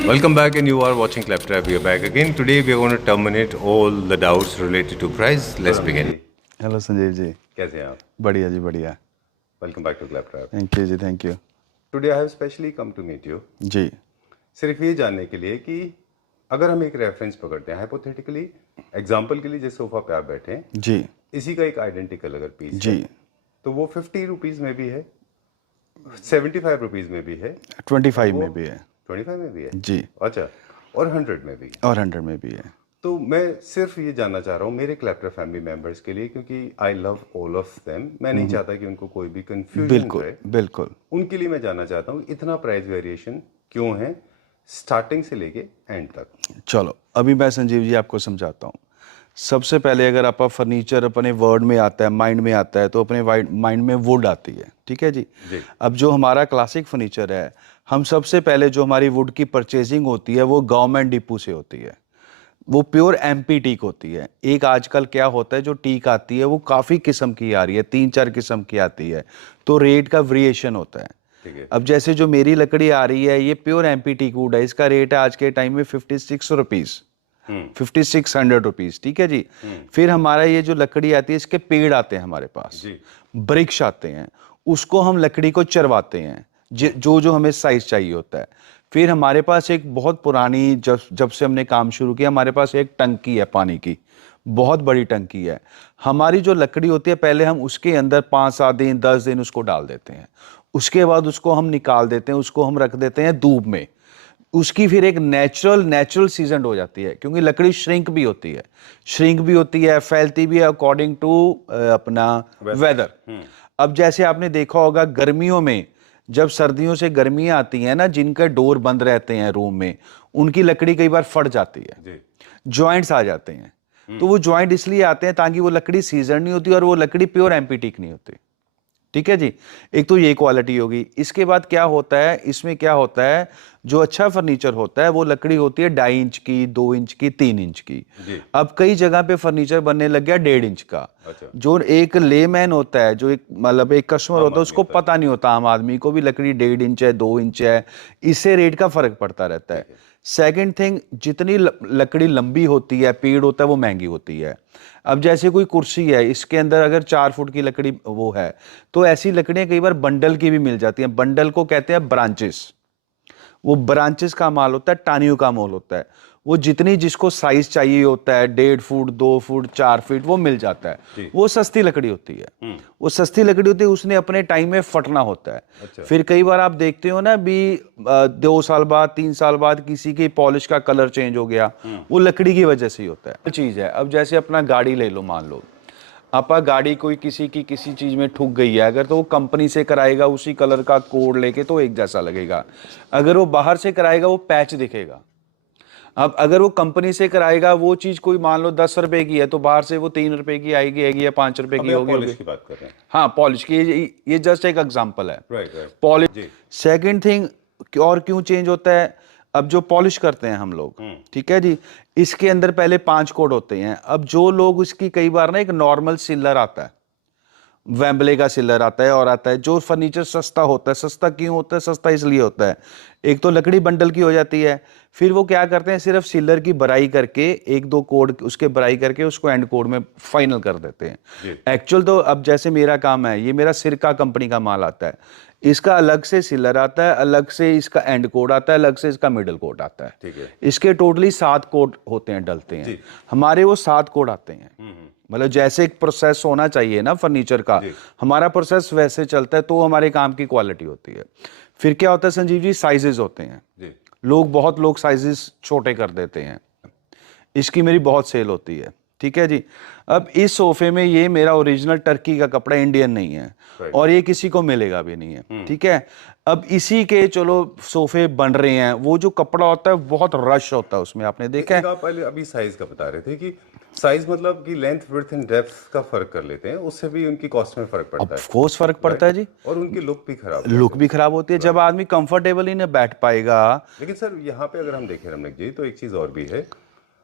Welcome back, and you are watching Claptrap. We are back again. Today we are going to terminate all the doubts related to price. Let's begin. Hello Sanjeev ji, कैसे हैं आप? बढ़िया जी बढ़िया। Welcome back to Claptrap. Thank you जी, thank you Today I have specially come to meet you. जी। सिर्फ ये जानने के लिए कि अगर हम एक रेफरेंस पकड़ते हैं, हाइपोथेटिकली एग्जांपल के लिए जिस सोफा पे आप बैठे हैं, जी इसी का एक आइडेंटिकल अगर पीस जी है, तो वो 50 रुपीज में भी है, 75 रुपीज में भी है, 25 में भी है 25 में भी है जी, अच्छा, और 100 में भी है। और 100 में भी है। तो मैं सिर्फ ये जानना चाह रहा हूँ मेरे क्लैप्टर फैमिली मेंबर्स के लिए, क्योंकि I love all of them. मैं नहीं चाहता कि उनको कोई भी कंफ्यूजन बिल्कुल रहे। बिल्कुल। उनके लिए मैं जानना चाहता हूँ इतना प्राइस वेरिएशन क्यों है स्टार्टिंग से लेके एंड तक। चलो अभी मैं संजीव जी आपको समझाता हूँ। सबसे पहले अगर आपका फर्नीचर अपने वर्ड में आता है, माइंड में आता है, तो अपने माइंड में वुड आती है, ठीक है जी। अब जो हमारा क्लासिक फर्नीचर है, हम सबसे पहले जो हमारी वुड की परचेजिंग होती है वो गवर्नमेंट डिपो से होती है। वो प्योर एमपी टीक होती है। एक आजकल क्या होता है, जो टीक आती है वो काफ़ी किस्म की आ रही है, 3-4 किस्म की आती है, तो रेट का वेरिएशन होता है। अब जैसे जो मेरी लकड़ी आ रही है, ये प्योर एमपी टीक वुड है, इसका रेट है आज के टाइम में 56 रुपीज़, 5600 रुपीज़, ठीक है जी। फिर हमारा ये जो लकड़ी आती है, इसके पेड़ आते हैं हमारे पास, ब्रिक्स आते हैं, उसको हम लकड़ी को चरवाते हैं जो जो हमें साइज चाहिए होता है। फिर हमारे पास एक बहुत पुरानी, जब से हमने काम शुरू किया, हमारे पास एक टंकी है पानी की, बहुत बड़ी टंकी है। हमारी जो लकड़ी होती है, पहले हम उसके अंदर 5-7 दिन 10 दिन उसको डाल देते हैं, उसके बाद उसको हम निकाल देते हैं, उसको हम रख देते हैं धूप में। उसकी फिर एक नेचुरल सीजन हो जाती है, क्योंकि लकड़ी श्रिंक भी होती है, फैलती भी है अकॉर्डिंग टू अपना वेदर। अब जैसे आपने देखा होगा गर्मियों में, जब सर्दियों से गर्मियां आती हैं ना, जिनके डोर बंद रहते हैं रूम में, उनकी लकड़ी कई बार फट जाती है, जॉइंट्स आ जाते हैं। तो वो जॉइंट इसलिए आते हैं ताकि वो लकड़ी सीजन नहीं होती और वो लकड़ी प्योर एमपीटीक नहीं होती, ठीक है जी। एक तो ये क्वालिटी होगी। इसके बाद क्या होता है, इसमें क्या होता है, जो अच्छा फर्नीचर होता है वो लकड़ी होती है 2.5 इंच की, 2 इंच की, 3 इंच की। अब कई जगह पे फर्नीचर बनने लग गया 1.5 इंच का। जो एक लेमैन होता है, जो एक मतलब एक कस्टमर होता है, उसको पता नहीं होता, आम आदमी को भी लकड़ी 1.5 इंच है, 2 इंच है, इससे रेट का फर्क पड़ता रहता है। सेकंड थिंग, जितनी लकड़ी लंबी होती है, पेड़ होता है, वो महंगी होती है। अब जैसे कोई कुर्सी है, इसके अंदर अगर 4 फुट की लकड़ी वो है, तो ऐसी लकड़ियां कई बार बंडल की भी मिल जाती हैं। बंडल को कहते हैं ब्रांचेस। वो ब्रांचेस का माल होता है, टानियों का माल होता है। वो जितनी जिसको साइज चाहिए होता है, 1.5 फुट, 2 फुट, 4 फीट, वो मिल जाता है। वो सस्ती लकड़ी होती है, वो सस्ती लकड़ी होती है, उसने अपने टाइम में फटना होता है। फिर कई बार आप देखते हो ना भी 2 साल बाद, 3 साल बाद किसी की पॉलिश का कलर चेंज हो गया, वो लकड़ी की वजह से ही होता है। चीज है, अब जैसे अपना गाड़ी ले लो, मान लो आपा गाड़ी कोई किसी की किसी चीज में ठुक गई है, अगर तो वो कंपनी से कराएगा उसी कलर का कोड लेके, तो एक जैसा लगेगा। अगर वो बाहर से कराएगा, वो पैच दिखेगा। अब अगर वो कंपनी से कराएगा, वो चीज कोई मान लो 10 रुपए की है, तो बाहर से वो 3 रुपए की आएगी या 5 रुपए की होगी। पॉलिश की बात कर रहे हैं। हाँ, पॉलिश की, ये जस्ट एक एग्जांपल है। राइट। पॉलिश। सेकंड थिंग, और क्यों चेंज होता है, अब जो पॉलिश करते हैं हम लोग, ठीक है जी, इसके अंदर पहले 5 कोड होते हैं। अब जो लोग इसकी, कई बार ना एक नॉर्मल सिलर आता है, वेम्बले का सिलर आता है, और आता है जो फर्नीचर सस्ता होता है। सस्ता क्यों होता है? सस्ता इसलिए होता है, एक तो लकड़ी बंडल की हो जाती है, फिर वो क्या करते हैं, सिर्फ सिलर की बराई करके 1-2 कोड उसके बराई करके उसको एंड कोड में फाइनल कर देते हैं। एक्चुअल तो अब जैसे मेरा काम है, ये मेरा सिरका कंपनी का माल आता है, इसका अलग से सिलर आता है, अलग से इसका एंड कोड आता है, अलग से इसका मिडल कोड आता है। ठीक है। इसके टोटली 7 कोड होते हैं, डलते हैं। हमारे वो 7 कोड आते हैं। मतलब जैसे एक प्रोसेस होना चाहिए ना फर्नीचर का, हमारा प्रोसेस वैसे चलता है, तो हमारे काम की क्वालिटी होती है। फिर क्या होता है संजीव जी, साइजेस होते हैं। बहुत लोग साइजेस छोटे कर देते हैं, इसकी मेरी बहुत सेल होती है, ठीक है जी। अब इस सोफे में ये मेरा ओरिजिनल टर्की का कपड़ा, इंडियन नहीं है, और ये किसी को मिलेगा भी नहीं है, ठीक है। अब इसी के चलो सोफे बन रहे हैं, वो जो कपड़ा होता है बहुत रश होता है उसमें, आपने देखा है। आप पहले अभी साइज का बता रहे थे कि साइज मतलब कि लेंथ, विड्थ एंड डेप्थ का फर्क कर लेते हैं, उससे भी उनकी कॉस्ट में फर्क पड़ता है। ऑफ कोर्स फर्क पड़ता है जी, और उनकी लुक भी खराब होती है जब आदमी कंफर्टेबल ही नहीं बैठ पाएगा। लेकिन सर यहाँ पे अगर हम देखें रमनिक जी, तो एक चीज और भी है,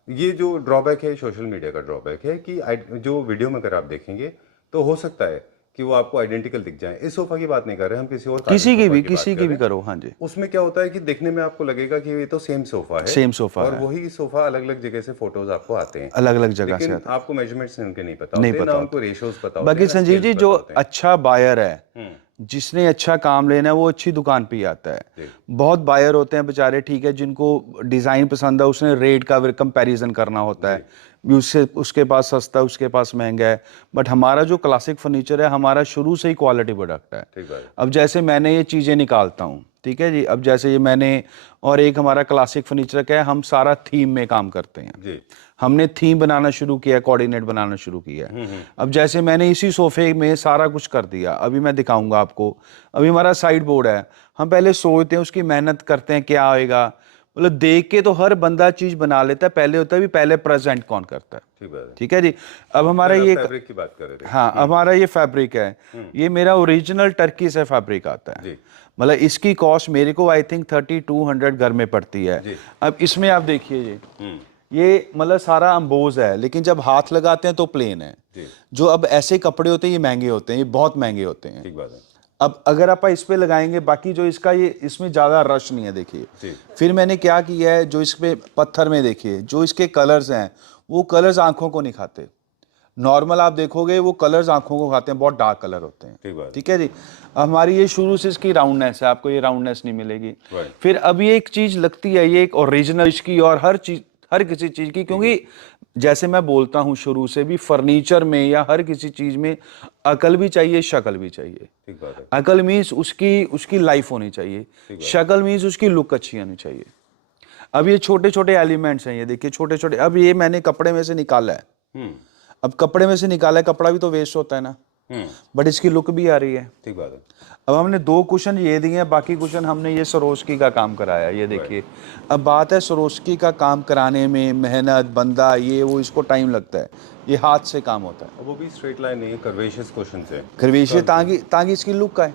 ये जो ड्रॉबैक है सोशल मीडिया का ड्रॉबैक है कि जो वीडियो में अगर आप देखेंगे तो हो सकता है कि वो आपको आइडेंटिकल दिख जाए। इस सोफा की बात नहीं कर रहे हम, किसी और किसी की सोफा भी बात किसी कर की रहे भी हैं। करो, हाँ जी। उसमें क्या होता है कि देखने में आपको लगेगा कि ये तो सेम सोफा है, सेम सोफा और है, वही सोफा अलग अलग जगह से फोटोज आपको आते हैं, अलग अलग जगह से लेकिन आता है, आपको मेजरमेंट्स उनके नहीं पता नहीं होते, पता ना होता। उनको रेशियोज पता होते, बाकी ना संजीव स्केल्स जी, पता जो होते हैं। अच्छा बायर है, जिसने अच्छा काम लेना है, वो अच्छी दुकान पे ही आता है। जी। बहुत बायर होते हैं बेचारे, ठीक है, जिनको डिजाइन पसंद है, उसने रेट का कंपैरिजन करना होता है, उससे उसके पास सस्ता है, उसके पास महंगा है। बट हमारा जो क्लासिक फर्नीचर है, हमारा शुरू से ही क्वालिटी प्रोडक्ट है। ठीक बात है। अब जैसे मैंने ये चीजें निकालता हूँ, ठीक है जी, अब जैसे ये मैंने, और एक हमारा क्लासिक फर्नीचर का है, हम सारा थीम में काम करते हैं। जी। हमने थीम बनाना शुरू किया, कोऑर्डिनेट बनाना शुरू किया। अब जैसे मैंने इसी सोफे में सारा कुछ कर दिया, अभी मैं दिखाऊंगा आपको। अभी हमारा साइड बोर्ड है, हम पहले सोचते हैं, उसकी मेहनत करते हैं, क्या आएगा, मतलब देख के तो हर बंदा चीज बना लेता है, पहले होता है भी पहले प्रेजेंट कौन करता है। ठीक बात है। ठीक है जी। अब हमारा सर, आप ये फैब्रिक की बात कर रहे थे। हाँ, हमारा ये फैब्रिक है, ये मेरा ओरिजिनल टर्की से फैब्रिक आता है। जी। मतलब इसकी कॉस्ट मेरे को आई थिंक 3200 घर में पड़ती है। जी। अब इसमें आप देखिए जी, ये मतलब सारा अम्बोज है, लेकिन जब हाथ लगाते हैं तो प्लेन है। जी। जो अब ऐसे कपड़े होते हैं, ये महंगे होते हैं, ये बहुत महंगे होते हैं। ठीक बात है। अब अगर आप इस पे लगाएंगे, बाकी जो इसका ये, इसमें ज्यादा रश नहीं है, देखिए। जी। फिर मैंने क्या किया है, जो इस पे पत्थर में देखिए, जो इसके कलर्स हैं, वो कलर्स आंखों को नहीं खाते। नॉर्मल आप देखोगे वो कलर्स आंखों को खाते हैं, बहुत डार्क कलर होते हैं। ठीक बात है। ठीक है जी। हमारी ये शुरू से इसकी राउंडनेस है, आपको ये राउंडनेस नहीं मिलेगी। Right. फिर अब ये एक चीज लगती है, ये एक ओरिजिनल की, और हर चीज, हर किसी चीज की, क्योंकि जैसे मैं बोलता हूं शुरू से भी, फर्नीचर में या हर किसी चीज में अकल भी चाहिए, शक्ल भी चाहिए। ठीक बात है। अकल मीन्स उसकी उसकी लाइफ होनी चाहिए, शक्ल मीन्स उसकी लुक अच्छी होनी चाहिए। अब ये छोटे छोटे एलिमेंट्स हैं, ये देखिए छोटे छोटे। अब ये मैंने कपड़े में से निकाला है, अब कपड़े में से निकाला है, कपड़ा भी तो वेस्ट होता है ना, बट इसकी लुक भी आ रही है। ठीक बात है। अब हमने 2 कुशन ये दिए हैं, बाकी कुशन हमने ये सरोस्की का काम कराया, ये देखिए। अब बात है सरोस्की का काम कराने में मेहनत, बंदा, ये वो, इसको टाइम लगता है, ये हाथ से काम होता है। और वो भी स्ट्रेट लाइन नहीं है, कर्वेशियस क्वेश्चन है। खरवेशिया ताकि ताकि इसकी लुक का है,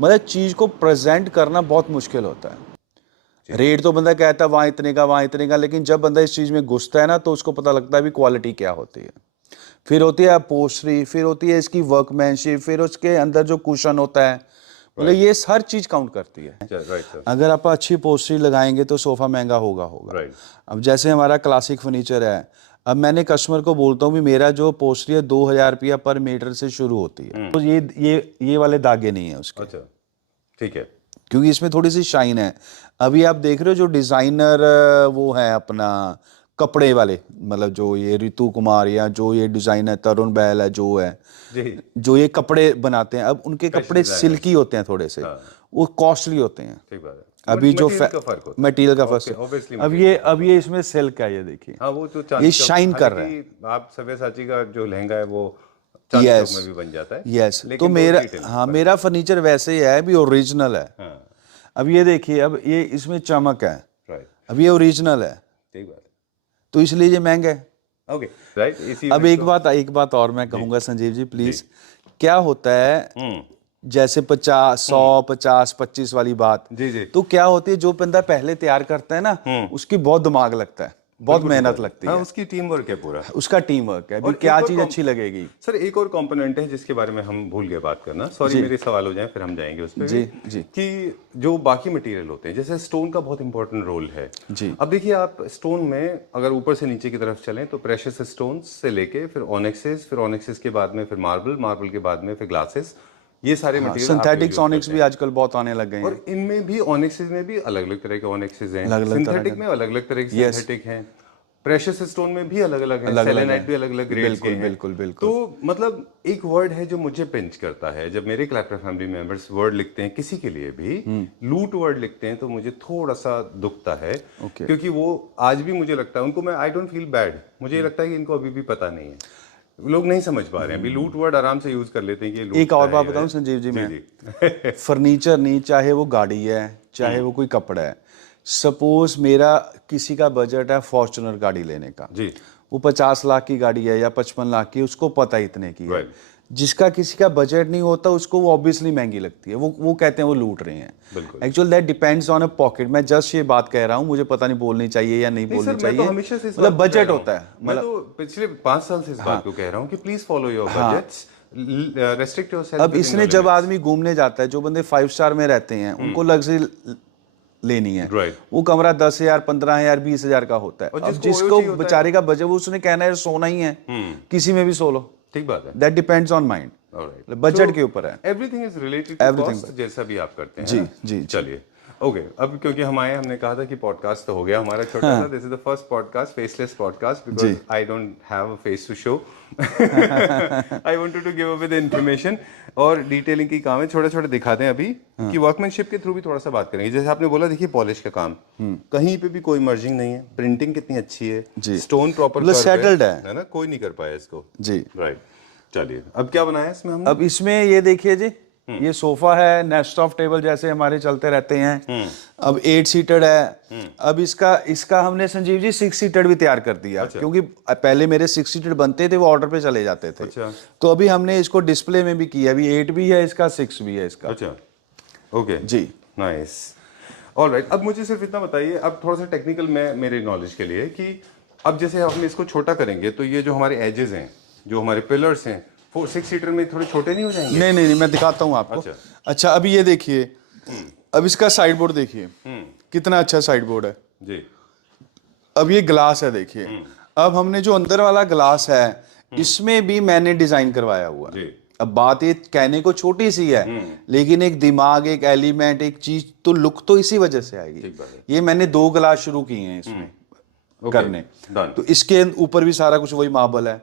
मतलब चीज को प्रेजेंट करना बहुत मुश्किल होता है। रेट तो बंदा कहता है वहाँ इतने का, वहाँ इतने का, लेकिन जब बंदा इस चीज में घुसता है ना, तो उसको पता लगता है भी क्वालिटी क्या होती है। फिर होती है अपोस्ट्री, फिर होती है इसकी वर्कमैनशिप, फिर उसके अंदर जो कुशन होता है, मतलब ये हर चीज काउंट करती है। Right sir. अगर आप अच्छी पोस्ट्री लगाएंगे तो सोफा महंगा होगा। राइट। अब जैसे हमारा क्लासिक फर्नीचर है, अब मैंने कस्टमर को बोलता हूँ भी मेरा जो पोस्ट्री है 2000 रुपया पर मीटर से शुरू होती है। तो ये वाले दागे नहीं है उसके। अच्छा, ठीक है। क्योंकि इसमें थोड़ी सी शाइन है। अभी आप देख रहे हो जो डिजाइनर वो है अपना कपड़े वाले, मतलब जो ये रितु कुमार या जो ये डिजाइनर तरुण बैल है, जो है जी। जो ये कपड़े बनाते हैं, अब उनके कपड़े सिल्की होते हैं थोड़े से, वो कॉस्टली होते हैं। ठीक बात है। अभी जो मटेरियल का फर्क होता है। मटेरियल का फर्क Obviously है। अब ये इसमें सिल्क है, ये देखिए। हाँ, वो तो ये चांदी शाइन कर रहा है। हालांकि आप सव्यसाची का जो लहंगा है वो चांदी चौक में भी बन जाता है। यस। लेकिन तो वो मेरा, detail हाँ, मेरा फर्नीचर वैसे ही है भी, ओरिजिनल है। हाँ। अब ये देखिए, अब ये इसमें चमक है, राइट। अब ये ओरिजिनल है, ठीक बात तो इसलिए ये महंगा है। ओके। राइट। इसी अब एक बात और मैं कहूंगा संजीव जी, प्लीज। क्या होता है, जैसे 50, 100, 50, 25 वाली बात, जी जी। तो क्या होती है, जो बंदा पहले तैयार करता है ना, उसकी बहुत दिमाग लगता है, बहुत मेहनत लगती है। हाँ, उसकी टीम वर्क है पूरा। उसका टीम वर्क है, और क्या एक और चीज अच्छी लगेगी। सर, एक और कंपोनेंट है जिसके बारे में हम भूल गए बात करना, सॉरी मेरे सवाल हो जाए फिर हम जाएंगे उस पर जी जी। कि जो बाकी मटेरियल होते हैं, जैसे स्टोन का बहुत इंपॉर्टेंट रोल है जी। अब देखिए, आप स्टोन में अगर ऊपर से नीचे की तरफ चलें तो प्रेशियस स्टोन्स से लेके फिर ऑनिक्सेस, फिर ऑनिक्सेस के बाद में फिर मार्बल के बाद में फिर ग्लासेस, ये सारे मटेरियल सिंथेटिक्स ऑनिक्स भी आजकल बहुत आने लग गए हैं। और इनमें भी ऑनिक्सेस में भी अलग अलग तरह के ऑनिक्सेस हैं, सिंथेटिक में अलग अलग तरह के सिंथेटिक हैं, प्रेशियस स्टोन में भी अलग अलग है, सेलेनाइट भी अलग अलग ग्रेड्स के हैं। बिल्कुल बिल्कुल। तो मतलब एक वर्ड है जो मुझे पिंच करता है, जब मेरे क्लैप्टर फैमिली मेंबर्स वर्ड लिखते हैं किसी के लिए भी, लूट वर्ड लिखते हैं, तो मुझे थोड़ा सा दुखता है। क्योंकि वो आज भी मुझे लगता है उनको, मैं आई डोंट फील बैड, मुझे ये लगता है कि इनको अभी भी पता नहीं है, लोग नहीं समझ पा रहे हैं। अभी लूट वर्ड आराम से यूज कर लेते हैं कि लूट। एक और बात बताऊं संजीव जी, मैं फर्नीचर नहीं, चाहे वो गाड़ी है, चाहे वो कोई कपड़ा है, सपोज मेरा किसी का बजट है फॉर्च्यूनर गाड़ी लेने का जी, वो 50 लाख की गाड़ी है या 55 लाख की, उसको पता इतने की है। जिसका किसी का बजट नहीं होता उसको वो ऑब्वियसली महंगी लगती है, वो कहते हैं वो लूट रहे हैं। Actually that depends on a pocket. मैं जस्ट ये बात कह रहा हूँ, मुझे पता नहीं बोलनी चाहिए या नहीं बोलनी चाहिए, मतलब बजट होता है। मैं तो पिछले 5 साल से इस बात को कह रहा हूँ कि please follow your budgets, restrict yourself. अब इसने जब आदमी घूमने जाता है, जो बंदे 5 स्टार में रहते हैं उनको लग्जरी लेनी है, Right. वो कमरा 10,000, 15,000, 20,000 का होता है। अब जिसको बेचारे का बजट, उसने कहना है सोना ही है, किसी में भी सो लो। ठीक बात है। That depends on mind, budget के ऊपर है। Everything is related to cost, जैसा भी आप करते हैं। जी जी। चलिए ओके, अब क्योंकि हमने कहा था कि पॉडकास्ट तो हो गया हमारा छोटा सा, this is the first podcast, faceless podcast, because I don't have a face to show. I wanted to give away the information, और डिटेलिंग की काम है, छोटा छोटा दिखाते हैं अभी कि वर्कमैनशिप के थ्रू भी थोड़ा सा बात करेंगे। जैसे आपने बोला, देखिए पॉलिश का काम कहीं पे भी कोई मर्जिंग नहीं है, प्रिंटिंग कितनी अच्छी है, स्टोन प्रॉपर सेटल्ड है ना, कोई नहीं कर पाया इसको जी। राइट। चलिए अब क्या बनाया है इसमें हमने? अब इसमें ये देखिए जी, ये सोफा है, नेस्ट ऑफ टेबल जैसे हमारे चलते रहते हैं। अब 8 सीटेड है। अब इसका हमने संजीव जी 6 सीटेड भी तैयार कर दिया। अच्छा। क्योंकि पहले मेरे 6 सीटेड बनते थे, वो ऑर्डर पे चले जाते थे। अच्छा। तो अभी हमने इसको डिस्प्ले में भी किया, अभी 8 भी है इसका, 6 भी है इसका। अच्छा ओके जी नाइस ऑलराइट। अब मुझे सिर्फ इतना बताइए, अब थोड़ा सा टेक्निकल में मेरे नॉलेज के लिए, कि अब जैसे हम इसको छोटा करेंगे तो ये जो हमारे एजेस हैं, जो हमारे पिलर्स हैं, 6 सीटर में थोड़े छोटे नहीं हो जाएंगे? नहीं, मैं दिखाता हूँ आपको। अच्छा अभी ये देखिए, अब इसका साइड बोर्ड देखिए कितना अच्छा साइड बोर्ड है जी। अब ये ग्लास है देखिए, अब हमने जो अंदर वाला ग्लास है इसमें भी मैंने डिजाइन करवाया हुआ है। अब बात ये कहने को छोटी सी है, लेकिन एक दिमाग, एक एलिमेंट, एक चीज तो लुक तो इसी वजह से आएगी। ये मैंने 2 ग्लास शुरू किए हैं इसमें करने, तो इसके ऊपर भी सारा कुछ वही मार्बल है।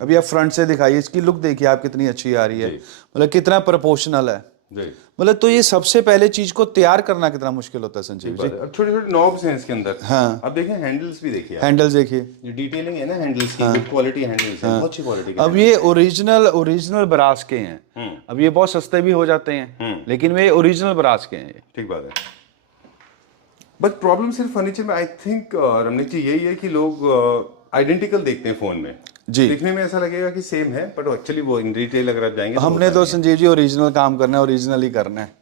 अभी आप फ्रंट से दिखाइए, इसकी लुक देखिए आप कितनी अच्छी आ रही है, मतलब कितना प्रोपोर्शनल है। मतलब तो ये सबसे पहले चीज को तैयार करना कितना मुश्किल होता है संजीव जी। अब छोटे छोटे नॉब्स हैं इसके अंदर। हाँ। अब देखिए हैंडल्स भी देखिए, हैंडल्स देखिए, जो डिटेलिंग है ना हैंडल्स की, गुड क्वालिटी हैंडल्स हैं, बहुत अच्छी क्वालिटी के। अब ये ओरिजिनल ब्रास के हैं। अब ये बहुत सस्ते भी हो जाते हैं, लेकिन वे ओरिजिनल ब्रास के हैं। ठीक बात है। बट प्रॉब्लम सिर्फ फर्नीचर में आई थिंक रमनीक जी यही है कि लोग आइडेंटिकल देखते हैं फोन में जी, दिखने में ऐसा लगेगा कि सेम है, बट एक्चुअली वो इन डिटेल अगर आप जाएंगे हमने तो संजीव जी ओरिजिनल काम करना है, ओरिजिनल ही करना है।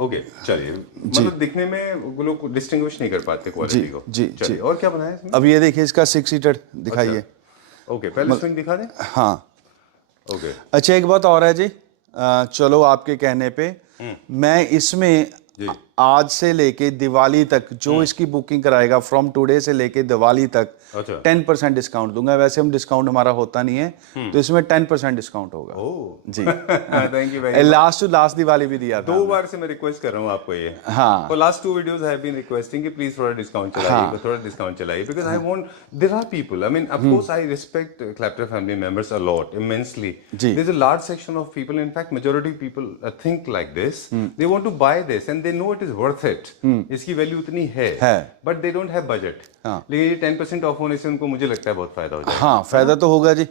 ओके चलिए, मतलब दिखने में वो लोग डिस्टिंग्विश नहीं कर पाते क्वालिटी को। जी जी। और क्या बनाया इसमें? अब ये देखिए, इसका 6 सीटेड दिखाइए। ओके पहले स्विंग दिखा दें। हाँ ओके अच्छा, एक बात और है जी, चलो आपके कहने पे मैं इसमें आज से लेके दिवाली तक जो इसकी बुकिंग कराएगा, फ्रॉम टुडे से लेके दिवाली तक 10% डिस्काउंट दूंगा। वैसे हम डिस्काउंट हमारा होता नहीं है, तो इसमें 10% डिस्काउंट होगा। जी thank you very much. Last to last Diwali भी दिया था। 2 बार से मैं रिक्वेस्ट कर रहा हूँ आपको ये। हाँ, और last 2 videos I have been requesting कि प्लीज थोड़ा डिस्काउंट चलाइए, थोड़ा डिस्काउंट चलाइए, because I want, there are people, I mean of course I respect clapter family members a lot, immensely. There is a large section of people, in fact majority people think like this, they want to buy this and they know it is worth it, इसकी value इतनी है, but they don't have budget. लेकिन ये 10% of होने से उनको मुझे लगता है बहुत फायदा हो जाएगा। हाँ फायदा तो होगा जी।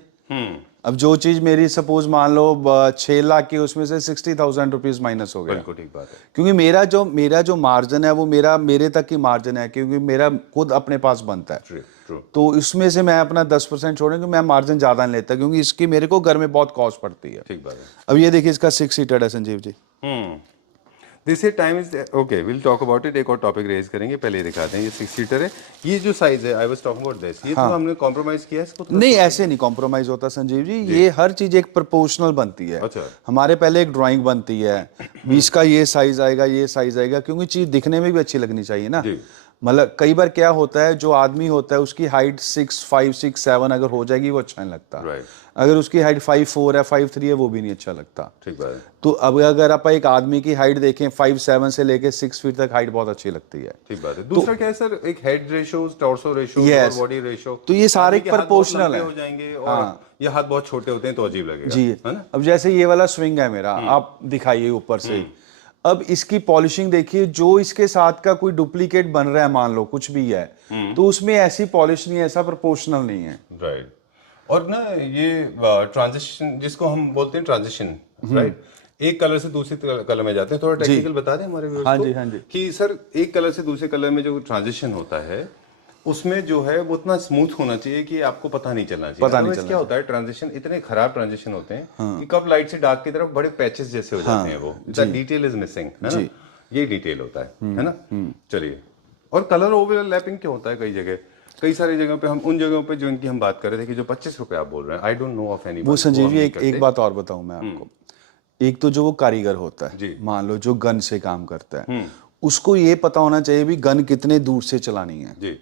अब जो चीज मेरी सपोज मान लो 6 लाख की, उसमें से 60,000 रुपीज माइनस हो गया। बिल्कुल ठीक बात है, क्योंकि मेरा जो मार्जिन है वो मेरे तक ही मार्जिन है, क्योंकि मेरा खुद अपने पास बनता है। ट्रू। तो इसमें से मैं अपना 10% छोड़ूंगा, मैं मार्जिन ज्यादा नहीं लेता, क्योंकि इसकी मेरे को घर में बहुत कॉस्ट पड़ती है। ठीक बात है। अब ये देखिए, इसका 6 सीटेड है Sanjeev ji. This is time is okay, will talk about it. एक और टॉपिक रेज करेंगे, पहले दिखाते हैं। ये 6 सीटर है। ये जो साइज है, I was talking about this, ये तो हमने कॉम्प्रोमाइज किया है इसको? नहीं, ऐसे नहीं कॉम्प्रोमाइज होता संजीव जी। ये हर चीज एक प्रोपोर्शनल बनती है। अच्छा। हमारे पहले एक ड्राइंग बनती है, 20 का ये साइज आएगा, ये साइज आएगा, क्योंकि चीज दिखने में भी अच्छी लगनी चाहिए ना। मतलब कई बार क्या होता है, जो आदमी होता है उसकी हाइट 6'5", 6'7" अगर हो जाएगी वो अच्छा नहीं लगता। अगर उसकी हाइट 5'4" है, 5'3" है, वो भी नहीं अच्छा लगता। ठीक बात है। तो अब अगर आप एक आदमी की हाइट देखें, 5'7" से लेके 6 फीट तक हाइट बहुत अच्छी लगती है। ठीक बात है। दूसरा क्या है सर, एक हेड रेशो, टॉर्सो रेशो और बॉडी रेशो, तो ये सारे प्रोपोर्शनल है। हो जाएंगे, और ये हाथ बहुत छोटे होते हैं तो अजीब लगेगा जी, है ना? अब जैसे ये वाला स्विंग है मेरा, आप दिखाइए ऊपर से। अब इसकी पॉलिशिंग देखिए, जो इसके साथ का कोई डुप्लीकेट बन रहा है, मान लो कुछ भी है, तो उसमें ऐसी पॉलिश नहीं है, ऐसा प्रोपोर्शनल नहीं है। राइट। और ना ये ट्रांजिशन जिसको हम बोलते हैं, ट्रांजिशन, राइट, एक कलर से दूसरे कलर में जाते हैं। थोड़ा टेक्निकल बता दें हमारे व्यूअर्स को। हाँ जी कि सर एक कलर से दूसरे कलर में जो ट्रांजिशन होता है, उसमें जो है वो इतना स्मूथ होना चाहिए कि आपको पता नहीं चलना चाहिए। पता नहीं चलना। क्या होता है, ट्रांजिशन इतने खराब ट्रांजिशन होते हैं कि कब लाइट से डार्क की तरफ बड़े पैचेस जैसे हो जाते हैं, वो डिटेल इज मिसिंग, है ना? ये डिटेल होता है ना? चलिए, और कलर ओवरलैपिंग क्या होता है कई जगह, कई सारी जगहों पे हम उन जगहों पे जो इनकी हम बात कर रहे थे कि जो 25 रुपए आप बोल रहे हैं, आई डोंट नो ऑफ एनी। वो संजीव जी एक बात और बताऊं मैं आपको। एक तो जो वो कारीगर होता है, मान लो जो गन से काम करता है, उसको ये पता होना चाहिए भी गन कितने दूर से चलानी है जी,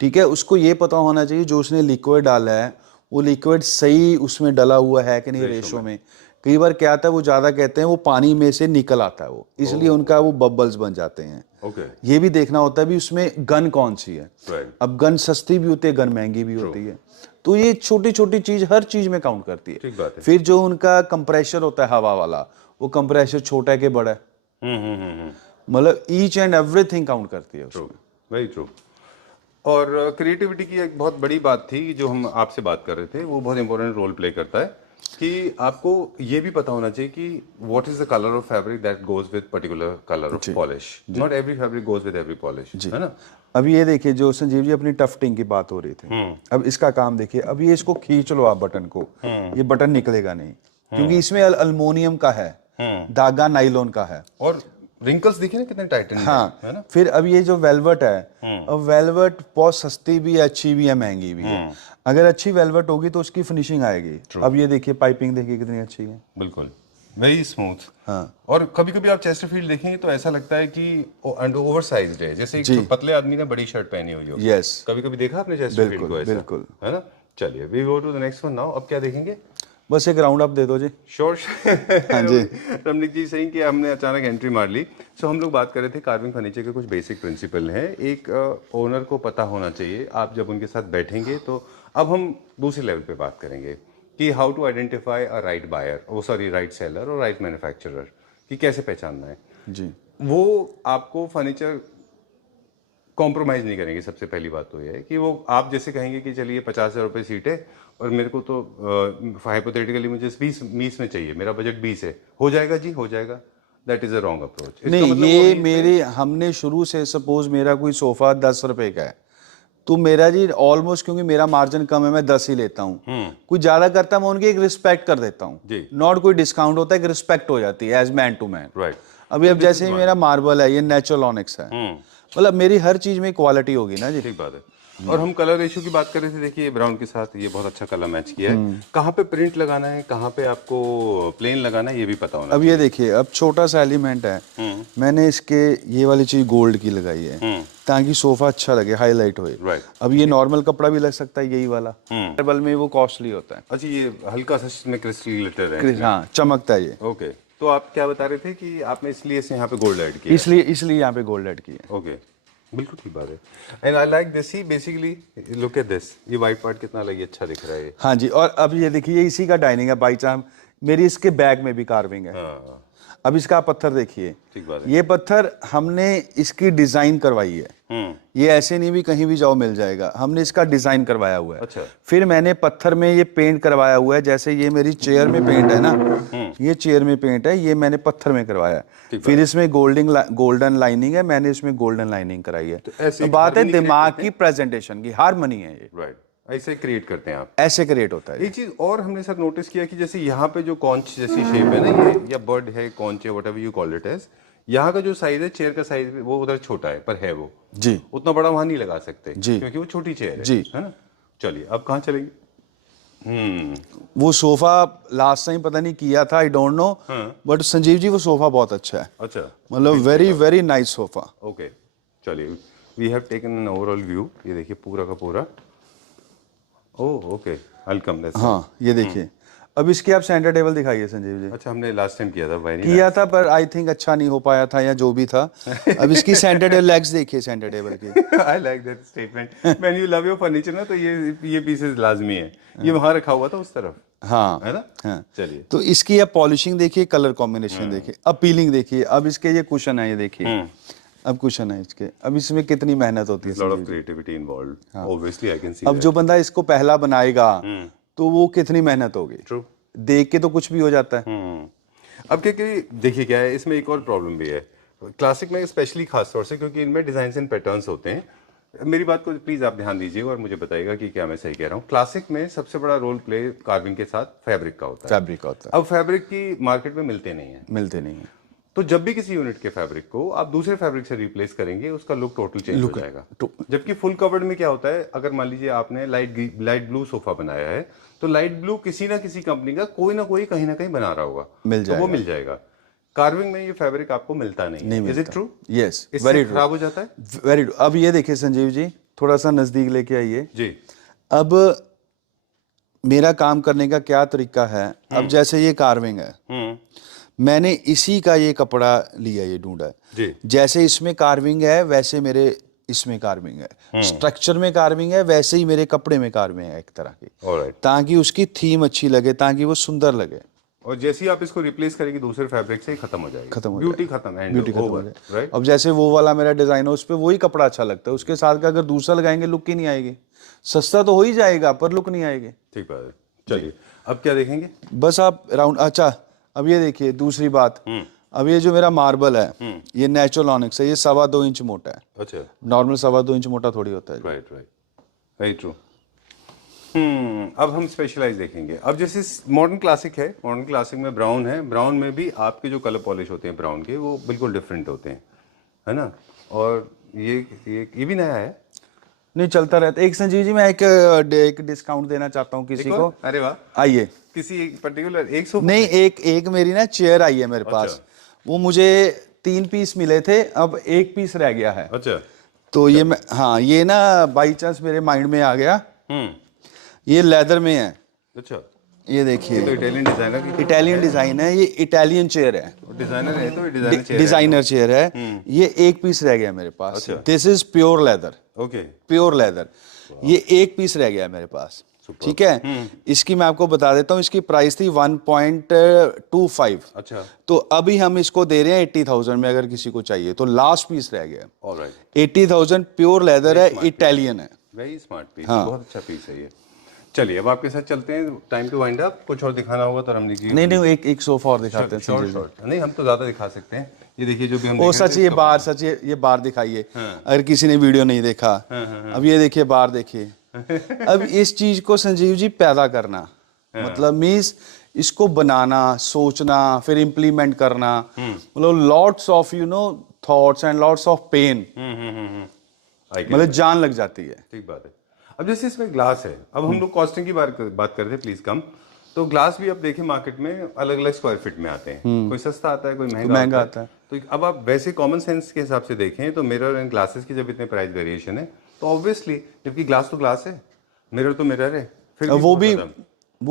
ठीक है। उसको ये पता होना चाहिए जो उसने लिक्विड डाला है वो लिक्विड सही उसमें डला हुआ है कि नहीं रेशो में। कई बार क्या आता है वो ज़्यादा कहते हैं वो पानी में से निकल आता है वो, इसलिए उनका वो बबल्स बन जाते हैं। ओके, ये भी देखना होता है भी उसमें गन कौन सी है। राइट, अब गन सस्ती भी होती है, गन महंगी भी होती है, तो ये छोटी छोटी चीज हर चीज में काउंट करती है। ठीक बात है। फिर जो उनका कंप्रेशर होता है हवा वाला, वो कंप्रेशर छोटा है कि बड़ा है, मतलब ईच एंड एवरीथिंग काउंट करती है उसमें। Very true. और क्रिएटिविटी की एक बहुत बड़ी बात थी जो हम आपसे बात कर रहे थे, वो बहुत इंपॉर्टेंट रोल प्ले करता है कि आपको ये भी पता होना चाहिए कि what is the colour of fabric that goes with particular colour of polish. Not every fabric goes with every polish, है ना। अब ये देखिए जो संजीव जी अपनी टफ्टिंग की बात हो रही थी, अब इसका काम देखिए। अब ये इसको खींच लो आप बटन को, ये बटन निकलेगा नहीं क्योंकि इसमें अल्मोनियम का है, धागा नाइलॉन का है। और रिंकल्स देखिए ना कितने टाइटन है ना। फिर अब ये जो वेलवेट है, अब वेलवेट बहुत सस्ती भी है, अच्छी भी है, महंगी भी है। अगर अच्छी वेलवेट होगी तो उसकी फिनिशिंग आएगी। अब ये देखिए पाइपिंग देखिए कितनी अच्छी है, बिल्कुल वेरी स्मूथ। हाँ। और कभी कभी आप चेस्टरफील्ड देखेंगे तो ऐसा लगता है कि ओवर साइज्ड है, जैसे एक पतले आदमी ने बड़ी शर्ट पहनी हुई हो। यस, कभी कभी देखा आपने चेस्टरफील्ड को ऐसा? बिल्कुल, है ना। चलिए we go to the next one now. अब क्या देखेंगे? बस एक राउंड अप दे दो जी। श्योर। हाँ जी। रमनीक जी सही कि हमने अचानक एंट्री मार ली। सो हम लोग बात कर रहे थे कार्विंग फर्नीचर के कुछ बेसिक प्रिंसिपल हैं, एक ओनर को पता होना चाहिए आप जब उनके साथ बैठेंगे। तो अब हम दूसरे लेवल पे बात करेंगे कि how to identify a right buyer, oh sorry right seller और राइट मैन्युफैक्चरर, कि कैसे पहचानना है जी। वो। आपको फर्नीचर कॉम्प्रोमाइज़ नहीं करेंगे। सबसे पहली बात तो ये है कि वो आप जैसे कहेंगे कि चलिए 50,000 रुपये सीट है और मेरे को तो हाइपोथेटिकली मुझे 20 में चाहिए, मेरा बजट 20 है, हो जाएगा जी, हो जाएगा। That is a wrong approach. नहीं, ये मेरे हमने शुरू से सपोज मेरा कोई सोफा 10 रुपए का है तो मेरा जी ऑलमोस्ट, क्योंकि मेरा मार्जिन कम है मैं 10 ही लेता हूँ। कोई ज्यादा करता है मैं उनकी एक रिस्पेक्ट कर देता हूँ, नॉट कोई डिस्काउंट होता है, एक रिस्पेक्ट हो जाती है as man to man. Right. अभी अब जैसे ही मेरा मार्बल है, ये नेचुरल ऑनिक्स है, मतलब मेरी हर चीज में क्वालिटी होगी ना जी। ठीक बात है। और हम कलर रेशियो की बात कर रहे थे, देखिए ब्राउन के साथ ये बहुत अच्छा कलर मैच किया है। कहाँ पे प्रिंट लगाना है, कहाँ पे आपको प्लेन लगाना है, ये भी पता होना। अब ये देखिए, अब छोटा सा एलिमेंट है, मैंने इसके ये वाली चीज गोल्ड की लगाई है ताकि सोफा अच्छा लगे, हाईलाइट होए। अब ये नॉर्मल कपड़ा भी लग सकता है, यही वाला मार्बल में वो कॉस्टली होता है। अच्छा, ये हल्का सा इसमें क्रिस्टल ग्लिटर है। हाँ, चमकता है ये। ओके, तो आप क्या बता रहे थे कि आपने इसलिए से यहाँ पे गोल्ड ऐड किया? इसलिए यहाँ पे गोल्ड ऐड किया है। ओके, बिल्कुल ठीक बात है। And I like this, he basically look at this, ये वाइट पार्ट कितना लगे अच्छा दिख रहा है। हाँ जी। और अब ये देखिए इसी का डाइनिंग है बाई चांस, मेरी इसके बैग में भी कार्विंग है। हाँ। अब इसका पत्थर देखिए, ठीक बात है। ये पत्थर हमने इसकी डिजाइन करवाई है, ये ऐसे नहीं भी कहीं भी जाओ मिल जाएगा, हमने इसका डिजाइन करवाया हुआ है। अच्छा। फिर मैंने पत्थर में ये पेंट करवाया हुआ है, जैसे ये मेरी चेयर में पेंट है ना, ये चेयर में पेंट है, ये मैंने पत्थर में करवाया है। फिर इसमें गोल्डन लाइनिंग है, मैंने इसमें गोल्डन लाइनिंग कराई है। तो बात है दिमाग की प्रेजेंटेशन की, हारमोनी है ये। राइट, ऐसे क्रिएट करते हैं आप, ऐसे क्रिएट होता है। एक चीज और हमने सर नोटिस किया कि जैसे यहाँ पे जो कॉन्च जैसी शेप है ना, ये या बर्ड है, कॉन्च है, whatever you call it as, यहाँ का जो साइज है चेयर का साइज वो उधर छोटा है, पर है वो जी उतना बड़ा वहां नहीं लगा सकते जी, क्योंकि वो छोटी चेयर है जी, है ना। चलिए अब कहाँ चलेंगे? वो सोफा लास्ट टाइम पता नहीं किया था, I don't know, but Sanjeev ji वो सोफा बहुत अच्छा है। अच्छा, मतलब very very nice sofa. Okay, चलिए we have taken an overall view. ये देखिए पूरा का पूरा। Oh okay, welcome. हाँ, ये देखिए। अब इसके आप सेंटर टेबल दिखाइए संजीव जी। अच्छा, हमने लास्ट टाइम किया था, किया था पर आई थिंक अच्छा नहीं हो पाया था या जो भी था। अब इसकी सेंटर टेबल लेग्स देखिए, सेंटर टेबल की। I like that statement. When you love your furniture ना, तो ये पीसेस लाजमी है। ये वहां रखा हुआ था उस तरफ, हाँ है ना। हाँ। चलिए, तो इसकी अब पॉलिशिंग देखिए, कलर कॉम्बिनेशन देखिए, अपीलिंग देखिए। अब इसके ये कुशन है, ये देखिए, अब कुशन है इसके। अब इसमें कितनी मेहनत होती है, lot of creativity involved, obviously I can see. अब जो बंदा इसको पहला बनाएगा तो वो कितनी मेहनत होगी। ट्रू, देख के तो कुछ भी हो जाता है। अब क्या देखिए क्या है, इसमें एक और प्रॉब्लम भी है क्लासिक में स्पेशली, खास तौर से क्योंकि इनमें डिजाइन एंड पैटर्न्स होते हैं। मेरी बात को प्लीज आप ध्यान दीजिए और मुझे बताइएगा कि क्या मैं सही कह रहा हूँ। क्लासिक में सबसे बड़ा रोल प्ले कार्विंग के साथ फैब्रिक का होता है। फैब्रिक का होता है। अब फैब्रिक की मार्केट में मिलते नहीं है, मिलते नहीं है। तो जब भी किसी यूनिट के फैब्रिक को आप दूसरे फैब्रिक से रिप्लेस करेंगे, उसका लुक टोटल चेंज हो जाएगा। जबकि फुल कवर्ड में क्या होता है, अगर मान लीजिए आपने लाइट ब्लू सोफा बनाया है, तो लाइट ब्लू किसी ना किसी कंपनी का कोई ना कोई कहीं ना कहीं बना रहा होगा, तो वो मिल जाएगा। कार्विंग में ये फैब्रिक आपको मिलता नहीं है। Is it true? Yes, very खराब हो जाता है। वेरी। अब ये देखिए संजीव जी, थोड़ा सा नजदीक लेके आइए जी। अब मेरा काम करने का क्या तरीका है। अब जैसे ये कार्विंग है, मैंने इसी का ये कपड़ा लिया, ये ढूंढा जी। जैसे इसमें कार्विंग है वैसे मेरे इसमें कार्विंग है, स्ट्रक्चर में कार्विंग है वैसे ही मेरे कपड़े में कार्विंग है एक तरह की, ऑलराइट। ताकि उसकी थीम अच्छी लगे, ताकि वो सुंदर लगे। और जैसे ही आप इसको रिप्लेस करेंगे दूसरे फैब्रिक से, खत्म हो जाएगी, खत्म हो ब्यूटी खत्म, ब्यूटी खत्म हो ओवर, जाए। राइट। अब जैसे वो वाला मेरा डिजाइन है, उस पर वही कपड़ा अच्छा लगता है, उसके साथ का अगर दूसरा लगाएंगे लुक ही नहीं आएगी। सस्ता तो हो ही जाएगा पर लुक नहीं आएगी। ठीक बात है। चलिए अब क्या देखेंगे? बस आप राउंड, अच्छा अब ये देखिए दूसरी बात, अब ये जो मेरा मार्बल है ये नेचुरल ऑनिक्स है, ये 2.25 इंच मोटा है। अच्छा। नॉर्मल 2.25 इंच मोटा थोड़ी होता है। Right right, very true. अब हम स्पेशलाइज देखेंगे। अब जैसे मॉडर्न क्लासिक है, मॉडर्न क्लासिक में ब्राउन है, ब्राउन में भी आपके जो कलर पॉलिश होते हैं ब्राउन के, वो बिल्कुल डिफरेंट होते हैं, है ना। और ये भी नया है, नहीं चलता रहता है। एक संजीव जी मैं एक डिस्काउंट देना चाहता हूँ किसी को। अरे वाह। आइए। किसी एक पर्टिकुलर एक सोफा? नहीं, एक मेरी ना चेयर आई है मेरे पास, वो मुझे 3 पीस मिले थे, अब 1 पीस रह गया है। अच्छा। तो ये मैं, हाँ ये ना बाई चांस मेरे माइंड में आ गया। ये लेदर में है। अच्छा। ये देखिए, तो इटालियन डिजाइनर की, इटालियन डिजाइन है, ये इटालियन चेयर है, डिजाइनर है, तो डिजाइनर चेयर है। ये 1 पीस रह गया मेरे पास। This is pure leather. Okay, pure leather. ये 1 पीस रह गया मेरे पास, ठीक है। इसकी मैं आपको बता देता हूँ, इसकी प्राइस थी 1.25। अच्छा। तो अभी हम इसको दे रहे हैं 80,000 में, अगर किसी को चाहिए तो। लास्ट पीस रह गया। ऑलराइट। 80,000, प्योर लेदर है, इटालियन है। वेरी स्मार्ट पीस, हाँ। बहुत अच्छा पीस है ये। चलिए अब आपके साथ चलते हैं, टाइम टू वाइंड अप। कुछ और दिखाना होगा तो हम लिखिए। नहीं, एक सोफा और दिखाते हैं। शॉर्ट नहीं, हम तो ज्यादा दिखा सकते हैं। ये देखिए जो भी हम ओ सच, ये बार, सच ये बार दिखाइए। अगर किसी ने वीडियो नहीं देखा, अब ये देखिए बार देखिए। अब इस चीज को संजीव जी पैदा करना, मतलब मीन्स इसको बनाना, सोचना, फिर इम्प्लीमेंट करना, मतलब lots of thoughts and lots of pain, मतलब जान लग जाती है। ठीक बात है। अब जैसे इसमें ग्लास है, अब हम लोग कॉस्टिंग की बात करते हैं, प्लीज कम। तो ग्लास भी अब देखें मार्केट में अलग अलग स्क्वायर फीट में आते हैं, कोई सस्ता आता है, कोई महंगा आता है। तो अब आप वैसे कॉमन सेंस के हिसाब से देखें तो मिरर एंड ग्लासेस की जब इतने प्राइस वेरिएशन है, तो ऑब्वियसली, जबकि ग्लास तो ग्लास है, मिरर तो मिरर है, फिर वो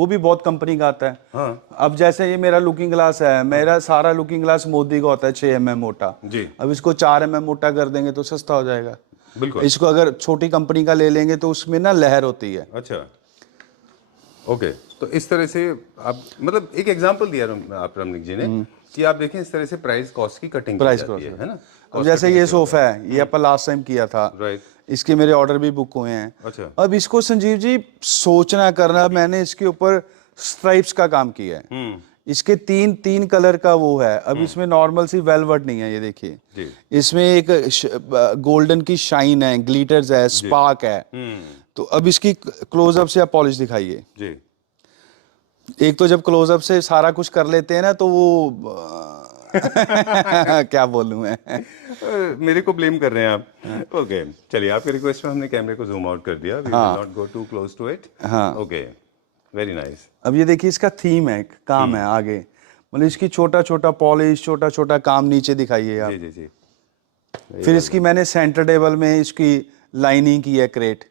भी बहुत कंपनी का आता है। हाँ। अब जैसे ये मेरा लुकिंग ग्लास है, मेरा सारा लुकिंग ग्लास मोदी का होता है 6 mm मोटा जी। अब इसको 4 mm मोटा कर देंगे तो सस्ता हो जाएगा। बिल्कुल। इसको अगर छोटी कंपनी का ले लेंगे तो उसमें ना लहर होती है। अच्छा, ओके। तो इस तरह से आप, मतलब एक एग्जांपल दिया आप रमनिक जी ने, कि आप देखें इस तरह से प्राइस कॉस्ट की कटिंग की जाती है ना। अब जैसे ये सोफा है, ये अपन लास्ट टाइम किया था, राइट। इसके मेरे ऑर्डर भी बुक हुए हैं। अच्छा। अब इसको संजीव जी सोचना करना, मैंने इसके ऊपर स्ट्राइप्स का काम किया है। इसके तीन कलर का वो है। अब इसमें नॉर्मल सी वेलवेट नहीं है, ये देखिए, इसमें एक गोल्डन की शाइन है, ग्लिटर्स है, स्पार्क है। तो अब इसकी क्लोजअप से आप पॉलिश दिखाइए जी। एक तो जब क्लोजअप से सारा कुछ कर लेते हैं ना, तो वो क्या बोलूं मैं, मेरे को ब्लेम कर रहे हैं आप। ओके, चलिए आपके रिक्वेस्ट पर हमने कैमरे को जूम आउट कर दिया। We will not go too close to it. Okay, very nice. अब ये देखिए, इसका थीम है, काम है आगे, मतलब इसकी छोटा छोटा पॉलिश, छोटा छोटा काम नीचे दिखाइए आप। जी जी जी। फिर इसकी मैंने सेंटर टेबल में इसकी लाइनिंग की है, क्रेट।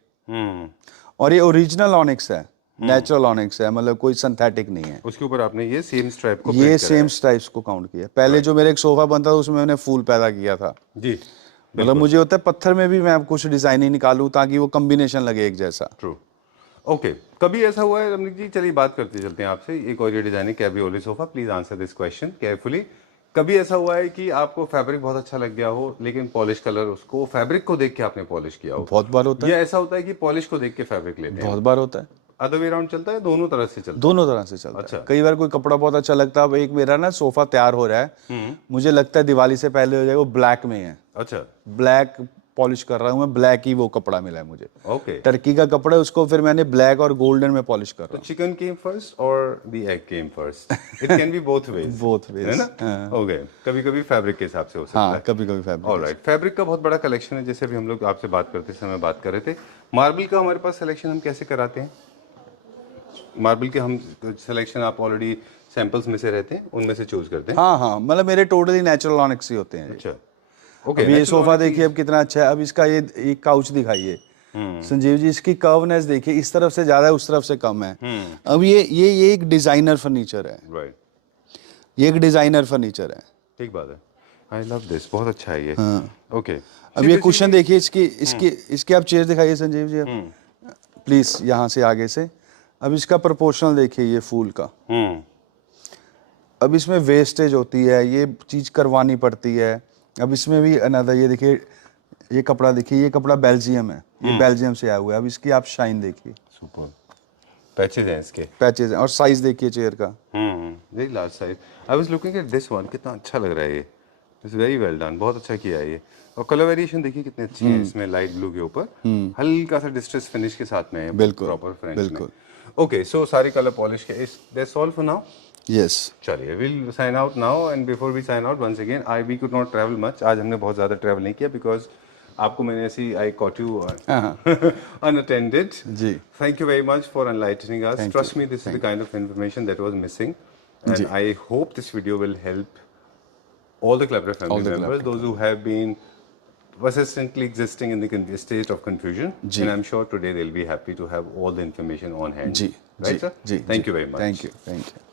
और ये ओरिजिनल ऑनिक्स है, नेचुरल ऑनिक्स है, मतलब कोई सिंथेटिक नहीं है। उसके ऊपर आपने ये सेम स्ट्राइप को, ये सेम स्ट्राइप्स को काउंट किया। पहले जो मेरे एक सोफा बनता था उसमें मैंने फूल पैदा किया था जी। मतलब मुझे होता है पत्थर में भी मैं कुछ डिजाइनिंग निकालूं ताकि वो कॉम्बिनेशन लगे एक जैसा। ट्रू। ओके, कभी ऐसा हुआ है रमनिक जी, चलिए बात करते चलते हैं आपसे, एक और ये designing cabriole sofa, please answer this question carefully. कभी ऐसा हुआ है कि आपको फैब्रिक बहुत अच्छा लग गया हो, लेकिन पॉलिश कलर, उसको फैब्रिक को देख के आपने पॉलिश किया हो? बहुत बार होता है। या ऐसा होता है कि पॉलिश को देख के फैब्रिक लेते हैं? बहुत बार होता है। अदर वे राउंड चलता है, दोनों तरह से चलता है? दोनों तरह से चलता अच्छा। है। कई बार कोई कपड़ा बहुत अच्छा लगता है। अब एक मेरा ना सोफा तैयार हो रहा है, मुझे लगता है दिवाली से पहले हो जाएगा, वो ब्लैक में है। अच्छा। ब्लैक पॉलिश कर रहा हूँ मैं, ब्लैक ही वो कपड़ा मिला है मुझे। ओके, टर्की का कपड़ा है, उसको फिर मैंने ब्लैक और गोल्डन में पॉलिश कर रहा तो चिकन केम फर्स्ट और the egg came first? It can be both ways. Both ways, है ना? ओके, कभी कभी फैब्रिक के हिसाब से हो सकता हूँ। हाँ, है। कभी कभी फैब्रिक। ऑलराइट, फैब्रिक का बहुत बड़ा कलेक्शन है, जैसे भी हम लोग आपसे बात करते समय बात कर रहे थे। मार्बल का हमारे पास सिलेक्शन हम कैसे कराते हैं? मार्बल के हम सिलेक्शन आप ऑलरेडी सैंपल्स में से रहते हैं, उनमें से चूज करते हैं? हाँ हाँ, मतलब मेरे टोटली नेचुरल ऑनिक्स ही होते हैं जी। अच्छा, ओके। अब ये सोफा देखिए अब कितना अच्छा है। अब इसका ये काउच दिखाइए संजीव जी, इसकी कर्वनेस देखिए, इस तरफ से ज्यादा है, उस तरफ से कम है। अब ये एक डिजाइनर फर्नीचर है, राइट, ये एक डिजाइनर फर्नीचर है। ठीक बात है। आई लव दिस, बहुत अच्छा है ये। ओके, अब ये कुशन देखिए, इसके आप चेयर दिखाइए संजीव जी, प्लीज यहाँ से आगे से। अब इसका प्रोपोर्शनल देखिए, ये फूल का। अब इसमें वेस्टेज होती है, ये चीज करवानी पड़ती है। अब इसमें भी अनदर, ये देखिए, ये कपड़ा देखिए, ये कपड़ा बेल्जियम है, ये बेल्जियम से आया हुआ है। अब इसकी आप शाइन देखिए, सुपर पैचेज हैं इसके, पैचेज हैं, और साइज देखिए चेयर का। Very large size. I was looking at this one, कितना अच्छा लग रहा है ये। इट्स वेरी वेल डन, बहुत अच्छा किया है ये। और कलर वेरिएशन देखिए कितने अच्छे हैं इसमें, लाइट ब्लू के ऊपर हल्का सा डिस्ट्रेस फिनिश के साथ में है, बिल्कुल, प्रॉपर फ्रेंच बिल्कुल। में। ओके, सो सारी कलर पॉलिश के इस, that's all for now. Yes, चलिए, will sign out now, and before we sign out once again, we could not travel much. आज हमने बहुत ज़्यादा ट्रैवल नहीं किया, बिकॉज आपको मैंने ऐसी, आई कॉट यू unattended. जी, Thank you very much for enlightening us. Trust me, this is the kind of information that was missing, and I hope this video will help all the Clever family members, those who have been persistently existing in the state of confusion. And I'm sure today they'll be happy to have all the information on hand. जी, Right, sir? जी, Thank you very much. Thank you, thank you.